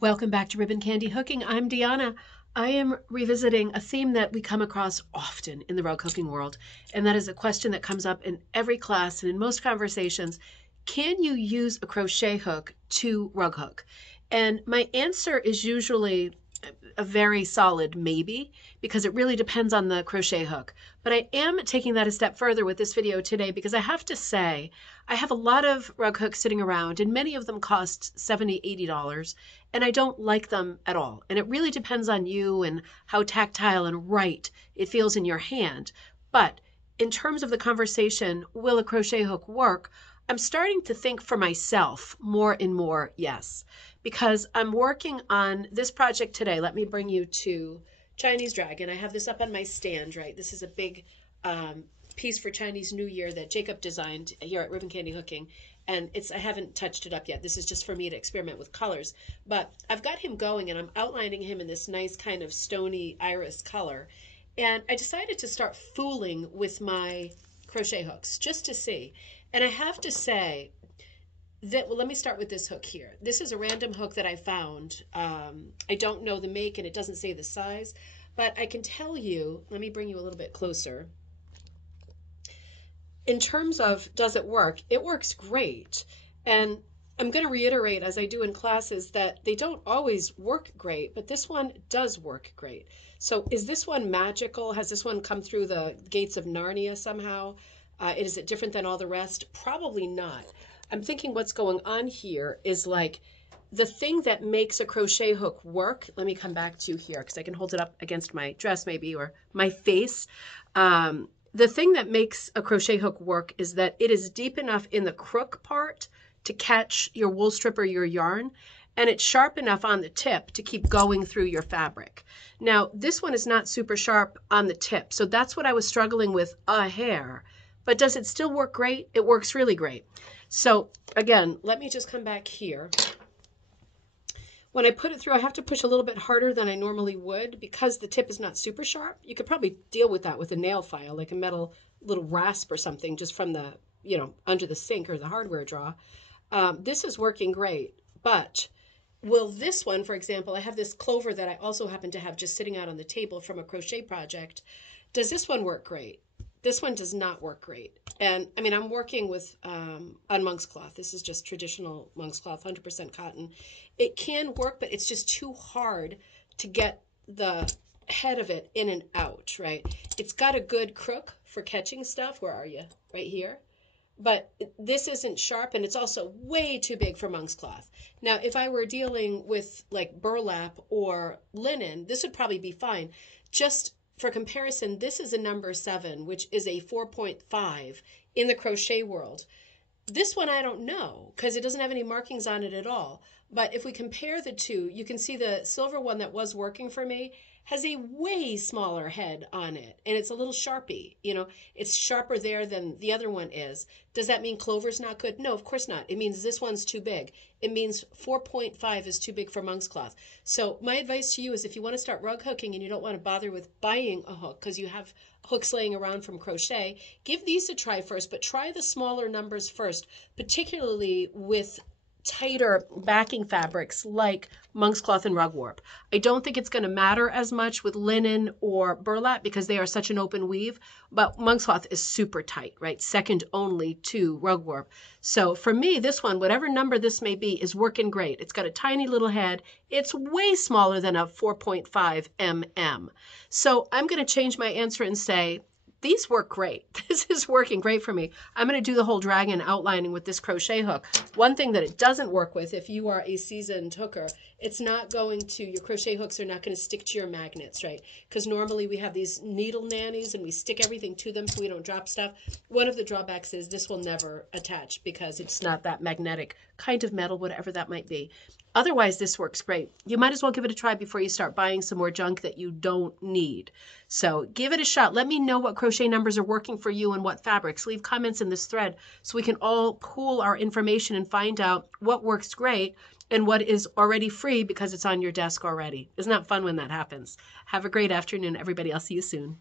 Welcome back to Ribbon Candy Hooking. I'm Deanna. I am revisiting a theme that we come across often in the rug hooking world, and that is a question that comes up in every class and in most conversations. Can you use a crochet hook to rug hook? And my answer is usually a very solid maybe, because it really depends on the crochet hook. But I am taking that a step further with this video today because I have to say, I have a lot of rug hooks sitting around and many of them cost $70, $80, and I don't like them at all. And it really depends on you and how tactile and right it feels in your hand. But in terms of the conversation, will a crochet hook work? I'm starting to think for myself more and more, yes, because I'm working on this project today. Let me bring you to Chinese Dragon. I have this up on my stand, right? This is a big piece for Chinese New Year that Jacob designed here at Ribbon Candy Hooking. And I haven't touched it up yet. This is just for me to experiment with colors. But I've got him going and I'm outlining him in this nice kind of stony iris color. And I decided to start fooling with my crochet hooks just to see. And I have to say that, well, let me start with this hook here. This is a random hook that I found. I don't know the make and it doesn't say the size, but I can tell you, let me bring you a little bit closer. In terms of does it work, it works great. And I'm going to reiterate, as I do in classes, that they don't always work great, but this one does work great. So is this one magical? Has this one come through the gates of Narnia somehow? Is it different than all the rest? Probably not. I'm thinking what's going on here is like the thing that makes a crochet hook work. Let me come back to you here because I can hold it up against my dress maybe or my face. The thing that makes a crochet hook work is that it is deep enough in the crook part to catch your wool strip or your yarn, and it's sharp enough on the tip to keep going through your fabric. Now, this one is not super sharp on the tip, so that's what I was struggling with a hair. But does it still work great? It works really great. So again, let me just come back here. When I put it through, I have to push a little bit harder than I normally would because the tip is not super sharp. You could probably deal with that with a nail file, like a metal little rasp or something just from the, under the sink or the hardware drawer. This is working great, but will this one, for example, I have this clover that I also happen to have just sitting out on the table from a crochet project. Does this one work great? This one does not work great. And I mean, I'm working with on monk's cloth. This is just traditional monk's cloth, 100% cotton. It can work, but it's just too hard to get the head of it in and out, right? It's got a good crook for catching stuff. Where are you? Right here. But this isn't sharp, and it's also way too big for monk's cloth. Now, if I were dealing with like burlap or linen, this would probably be fine. Just for comparison, this is a number 7, which is a 4.5 in the crochet world. This one I don't know because it doesn't have any markings on it at all. But if we compare the two, you can see the silver one that was working for me has a way smaller head on it. And it's a little sharpy. It's sharper there than the other one is. Does that mean clover's not good? No, of course not. It means this one's too big. It means 4.5 is too big for monk's cloth. So my advice to you is if you want to start rug hooking and you don't want to bother with buying a hook because you have hooks laying around from crochet, give these a try first, but try the smaller numbers first, particularly with tighter backing fabrics like monk's cloth and rug warp. I don't think it's going to matter as much with linen or burlap because they are such an open weave, but monk's cloth is super tight, right? Second only to rug warp. So for me, this one, whatever number this may be, is working great. It's got a tiny little head. It's way smaller than a 4.5 mm. So I'm going to change my answer and say, these work great. This is working great for me. I'm going to do the whole dragon outlining with this crochet hook. One thing that it doesn't work with, if you are a seasoned hooker, it's not going to, your crochet hooks are not going to stick to your magnets, right? Because normally we have these needle nannies and we stick everything to them so we don't drop stuff. One of the drawbacks is this will never attach because it's not that magnetic kind of metal, whatever that might be. Otherwise, this works great. You might as well give it a try before you start buying some more junk that you don't need. So give it a shot. Let me know what crochet numbers are working for you and what fabrics. Leave comments in this thread so we can all pool our information and find out what works great and what is already free because it's on your desk already. Isn't that fun when that happens? Have a great afternoon, everybody. I'll see you soon.